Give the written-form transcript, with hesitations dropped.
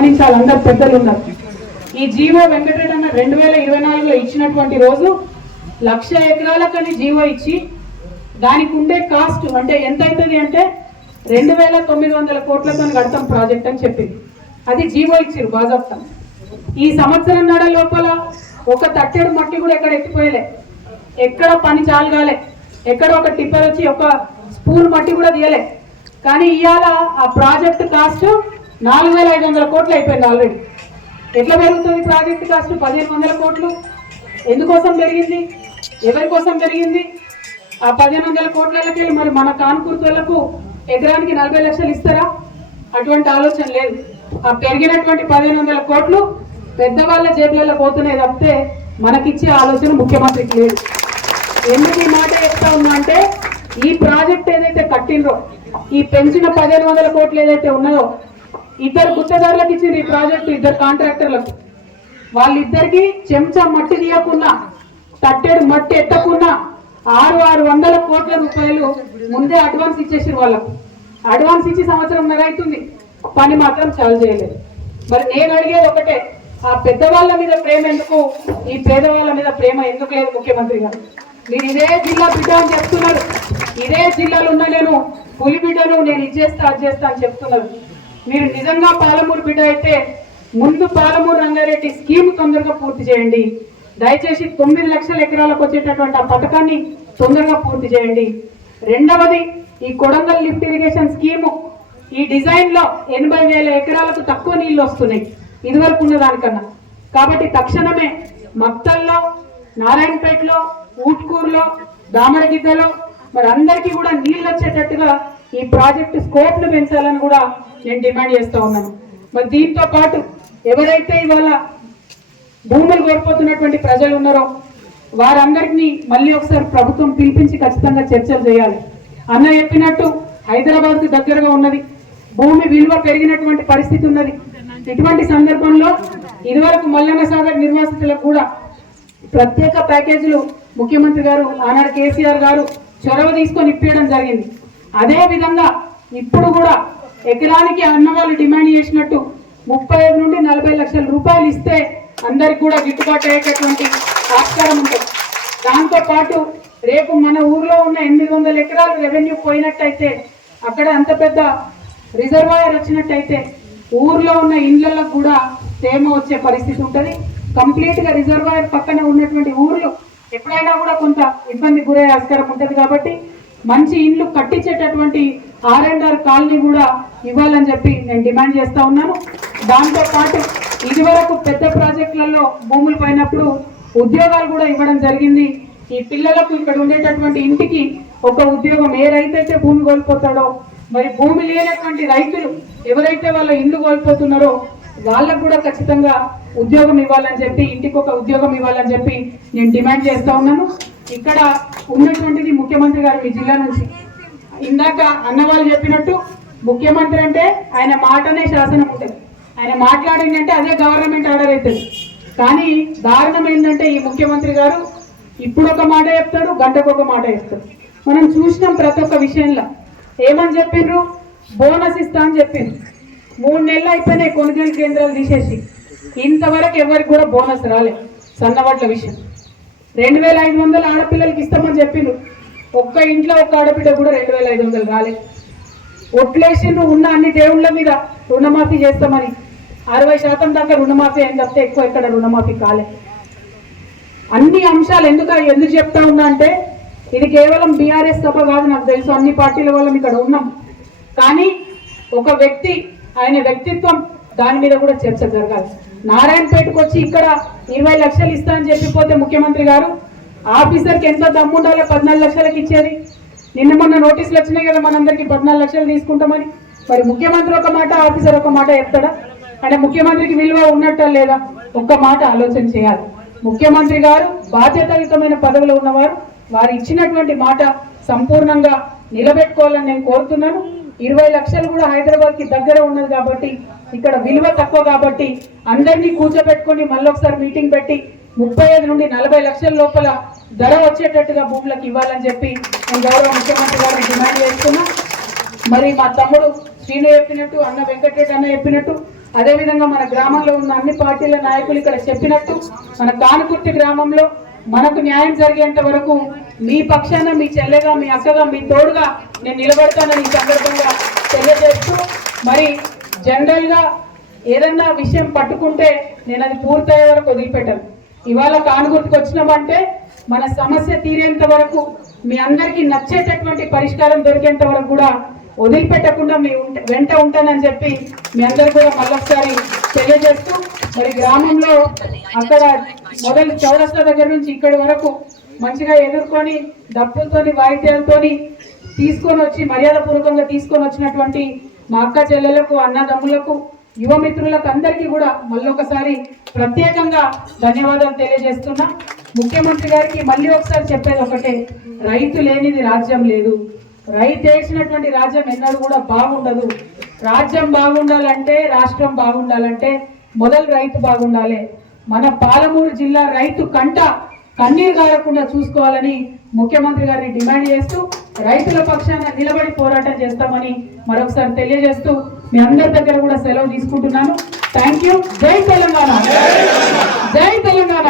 గమనించాలి, అందరు పెద్దలు ఉన్నారు. ఈ జీవో వెంకటరెడ్డి అన్న 2024లో ఇచ్చినటువంటి రోజు 1,00,000 ఎకరాలకని జీవో ఇచ్చి దానికి ఉండే కాస్ట్ అంటే ఎంత అవుతుంది అంటే 2,900 కోట్లతో కడతాం ప్రాజెక్ట్ అని చెప్పింది. అది జీవో ఇచ్చారు బాజాప్తా. ఈ సంవత్సరం నడ లోపల ఒక తట్టెడు మట్టి కూడా ఎక్కడ ఎత్తిపోయలే, ఎక్కడ పని చాలుగాలే, ఎక్కడ ఒక టిప్పర్ వచ్చి ఒక స్పూన్ మట్టి కూడా తీయలే. కానీ ఇవాళ ఆ ప్రాజెక్ట్ కాస్ట్ 4,500 కోట్లు అయిపోయింది ఆల్రెడీ. ఎట్లా పెరుగుతుంది ప్రాజెక్ట్ కాస్ట్? 1,500 కోట్లు. ఎందుకోసం పెరిగింది? ఎవరి కోసం పెరిగింది? ఆ 1,500 కోట్లకి మరి మన కాన్కూర్తులకు ఎకరానికి 40 లక్షలు ఇస్తారా? అటువంటి ఆలోచన లేదు. ఆ పెరిగినటువంటి 1,500 కోట్లు పెద్దవాళ్ళ జేబులలో పోతున్నాయి తప్పితే మనకిచ్చే ఆలోచన ముఖ్యమంత్రికి లేదు. ఎందుకు ఈ మాట చెప్తా ఉన్నా అంటే ఈ ప్రాజెక్ట్ ఏదైతే కట్టిండ్రో, ఈ పెంచిన 1,500 కోట్లు ఏదైతే ఉన్నదో, ఇద్దరు గుత్తదారులకు ఇచ్చింది ఈ ప్రాజెక్టు, ఇద్దరు కాంట్రాక్టర్లకు. వాళ్ళిద్దరికి చెంచా మట్టి తీయకున్నా, తట్టెడు మట్టి ఎత్తకున్నా 600 కోట్ల రూపాయలు ముందే అడ్వాన్స్ ఇచ్చేసారు వాళ్ళకు. అడ్వాన్స్ ఇచ్చి సంవత్సరంన్నర అవుతుంది, పని మాత్రం చాలు చేయలేదు. మరి నేను అడిగేది ఒకటే, ఆ పెద్దవాళ్ళ మీద ప్రేమ ఎందుకు, ఈ పేదవాళ్ళ మీద ప్రేమ ఎందుకు లేదు ముఖ్యమంత్రి గారు? మీరు ఇదే జిల్లా బిడ్డ అని చెప్తున్నారు, ఇదే జిల్లాలో ఉన్న నేను పులి బిడ్డను, నేను ఇచ్చేస్తా అది చేస్తా అని చెప్తున్నారు. మీరు నిజంగా పాలమూరు బిడ్డ అయితే ముందు పాలమూరు రంగారెడ్డి స్కీమ్ తొందరగా పూర్తి చేయండి. దయచేసి 9 లక్షల ఎకరాలకు వచ్చేటటువంటి ఆ పథకాన్ని తొందరగా పూర్తి చేయండి. రెండవది, ఈ కొడంగల్ లిఫ్ట్ ఇరిగేషన్ స్కీము ఈ డిజైన్ లో 80,000 ఎకరాలకు తక్కువ నీళ్లు వస్తున్నాయి ఇదివరకు ఉన్న దానికన్నా. కాబట్టి తక్షణమే మక్తల్లో, నారాయణపేటలో, ఊట్కూరులో, దామరగిద్దలో మరి అందరికీ కూడా నీళ్ళు వచ్చేటట్టుగా ఈ ప్రాజెక్టు స్కోప్ ను పెంచాలని కూడా నేను డిమాండ్ చేస్తా ఉన్నాను. మరి దీంతో పాటు ఎవరైతే ఇవాళ భూములు కోల్పోతున్నటువంటి ప్రజలు ఉన్నారో వారందరినీ మళ్ళీ ఒకసారి ప్రభుత్వం పిలిపించి ఖచ్చితంగా చర్చలు చేయాలి. అన్న చెప్పినట్టు హైదరాబాద్కు దగ్గరగా ఉన్నది, భూమి విలువ పెరిగినటువంటి పరిస్థితి ఉన్నది. ఇటువంటి సందర్భంలో ఇదివరకు మల్లన్న సాగర్ నిర్వాసితులకు కూడా ప్రత్యేక ప్యాకేజీలు ముఖ్యమంత్రి గారు ఆనాడు కేసీఆర్ గారు చొరవ తీసుకొని ఇప్పించడం జరిగింది. అదే విధంగా ఇప్పుడు కూడా ఎకరానికి అన్న వాళ్ళు డిమాండ్ చేసినట్టు 35 నుండి 40 లక్షల రూపాయలు ఇస్తే అందరికి కూడా గిట్టుబాటు అయ్యేటటువంటి ఆస్కారం ఉంటుంది. దాంతో పాటు రేపు మన ఊర్లో ఉన్న 800 ఎకరాలు రెవెన్యూ పోయినట్టయితే, అక్కడ అంత పెద్ద రిజర్వాయర్ వచ్చినట్టయితే ఊర్లో ఉన్న ఇండ్లకు కూడా తేమ వచ్చే పరిస్థితి ఉంటుంది. కంప్లీట్ గా రిజర్వాయర్ పక్కన ఉన్నటువంటి ఊర్లు ఎప్పుడైనా కూడా కొంత ఇబ్బంది గురయ్యే ఆస్కారం ఉంటుంది. కాబట్టి మంచి ఇండ్లు కట్టించేటటువంటి R&R కాలనీ కూడా ఇవ్వాలని చెప్పి నేను డిమాండ్ చేస్తా ఉన్నాను. దాంతో పాటు ఇదివరకు పెద్ద ప్రాజెక్టులలో భూములు పోయినప్పుడు ఉద్యోగాలు కూడా ఇవ్వడం జరిగింది. ఈ పిల్లలకు ఇక్కడ ఉండేటటువంటి ఇంటికి ఒక ఉద్యోగం, ఏ రైతైతే భూమి కోల్పోతాడో, మరి భూమి లేనటువంటి రైతులు ఎవరైతే వాళ్ళ ఇల్లు కోల్పోతున్నారో వాళ్ళకు కూడా ఖచ్చితంగా ఉద్యోగం ఇవ్వాలని చెప్పి, ఇంటికి ఒక ఉద్యోగం ఇవ్వాలని చెప్పి నేను డిమాండ్ చేస్తా ఉన్నాను. ఇక్కడ ఉన్నటువంటిది ముఖ్యమంత్రి గారు మీ జిల్లా నుంచి ఇందాక అన్నవాళ్ళు చెప్పినట్టు, ముఖ్యమంత్రి అంటే ఆయన మాటనే శాసనం ఉంటుంది, ఆయన మాట్లాడిందంటే అదే గవర్నమెంట్ ఆర్డర్ అవుతుంది. కానీ దారుణం ఏంటంటే ఈ ముఖ్యమంత్రి గారు ఇప్పుడు ఒక మాట చెప్తాడు, గంటకు ఒక మాట చెప్తాడు. మనం చూసినాం ప్రతి ఒక్క విషయంలో. ఏమని చెప్పిండ్రు? బోనస్ ఇస్తా అని చెప్పిండ్రు. 3 నెలలు అయిపోయినాయి కొనుగోలు కేంద్రాలు తీసేసి, ఇంతవరకు ఎవరికి కూడా బోనస్ రాలే. సన్నవడ్ల విషయం 2,500 ఆడపిల్లలకి ఇస్తామని చెప్పిండ్రు, ఒక్క ఇంట్లో ఒక్క ఆడబిడ్డ కూడా 2,500 రాలే. ఒట్లేసిండ్రు ఉన్న అన్ని దేవుళ్ళ మీద రుణమాఫీ చేస్తామని, 60% దాకా రుణమాఫీ అని తప్పితే ఎక్కువ ఎక్కడ రుణమాఫీ కాలే. అన్ని అంశాలు ఎందుకు చెప్తా ఉన్నా అంటే ఇది కేవలం బీఆర్ఎస్ సభ కాదు, నాకు తెలుసు అన్ని పార్టీల వాళ్ళం ఇక్కడ ఉన్నాం. కానీ ఒక వ్యక్తి, ఆయన వ్యక్తిత్వం, దాని మీద కూడా చర్చ జరగాలి. నారాయణపేటకు వచ్చి ఇక్కడ 20 లక్షలు ఇస్తా అని చెప్పిపోతే ముఖ్యమంత్రి గారు ఆఫీసర్కి ఎంత దమ్ము ఉండాలో 14 లక్షలకు ఇచ్చేది. నిన్న మొన్న నోటీసులు వచ్చినాయి కదా మనందరికి 14 లక్షలు తీసుకుంటామని. మరి ముఖ్యమంత్రి ఒక మాట, ఆఫీసర్ ఒక మాట చెప్తాడా? అంటే ముఖ్యమంత్రికి విలువ ఉన్నట్టా లేదా? ఒక్క మాట ఆలోచన చేయాలి. ముఖ్యమంత్రి గారు బాధ్యతాయుతమైన పదవిలో ఉన్నవారు, వారు ఇచ్చినటువంటి మాట సంపూర్ణంగా నిలబెట్టుకోవాలని నేను కోరుతున్నాను. 20 లక్షలు కూడా హైదరాబాద్కి దగ్గర ఉన్నది కాబట్టి, ఇక్కడ విలువ తక్కువ కాబట్టి అందరినీ కూర్చోబెట్టుకొని మళ్ళీ ఒకసారి మీటింగ్ పెట్టి 35 నుండి 40 లక్షల లోపల ధర వచ్చేటట్టుగా భూములకు ఇవ్వాలని చెప్పి నేను గౌరవ ముఖ్యమంత్రి గారిని డిమాండ్ చేస్తున్నా. మరి మా తమ్ముడు శ్రీను చెప్పినట్టు, అన్న వెంకటరెడ్డి అన్న చెప్పినట్టు అదేవిధంగా మన గ్రామంలో ఉన్న అన్ని పార్టీల నాయకులు ఇక్కడ చెప్పినట్టు మన కానుకుర్తి గ్రామంలో మనకు న్యాయం జరిగేంత వరకు మీ పక్షాన, మీ చెల్లెగా, మీ అక్కగా, మీ తోడుగా నేను నిలబడతానని ఈ సందర్భంగా తెలియజేస్తూ, మరి జనరల్గా ఏదన్నా విషయం పట్టుకుంటే నేను అది పూర్తయ్యే వరకు వదిలిపెట్టాను. ఇవాళ కానుగుర్తికి వచ్చినామంటే మన సమస్య తీరేంత వరకు, మీ అందరికీ నచ్చేటటువంటి పరిష్కారం దొరికేంత వరకు కూడా వదిలిపెట్టకుండా మీ వెంట ఉంటానని చెప్పి మీ అందరు కూడా మళ్ళొకసారి తెలియజేస్తూ, మరి గ్రామంలో అక్కడ మొదలు చౌరస్తా దగ్గర నుంచి ఇక్కడి వరకు మంచిగా ఎదుర్కొని డప్పులతోని వాయిద్యాలతోని తీసుకొని వచ్చి మర్యాదపూర్వకంగా తీసుకొని వచ్చినటువంటి మా అక్క చెల్లెలకు, అన్నదమ్ములకు, యువ మిత్రులకు అందరికీ కూడా మళ్ళొకసారి ప్రత్యేకంగా ధన్యవాదాలు తెలియజేస్తున్నా. ముఖ్యమంత్రి గారికి మళ్ళీ ఒకసారి చెప్పేది ఒకటే, రైతు లేనిది రాజ్యం లేదు. రైతు వేసినటువంటి రాజ్యం ఎన్నడూ కూడా బాగుండదు. రాజ్యం బాగుండాలంటే, రాష్ట్రం బాగుండాలంటే మొదలు రైతు బాగుండాలి. మన పాలమూరు జిల్లా రైతు కన్నీరు గారకుండా చూసుకోవాలని ముఖ్యమంత్రి గారిని డిమాండ్ చేస్తూ రైతుల పక్షాన నిలబడి పోరాటం చేస్తామని మరొకసారి తెలియజేస్తూ మీ అందరి దగ్గర కూడా సెలవు తీసుకుంటున్నాను. Thank you. జై తెలంగాణ, జై తెలంగాణ.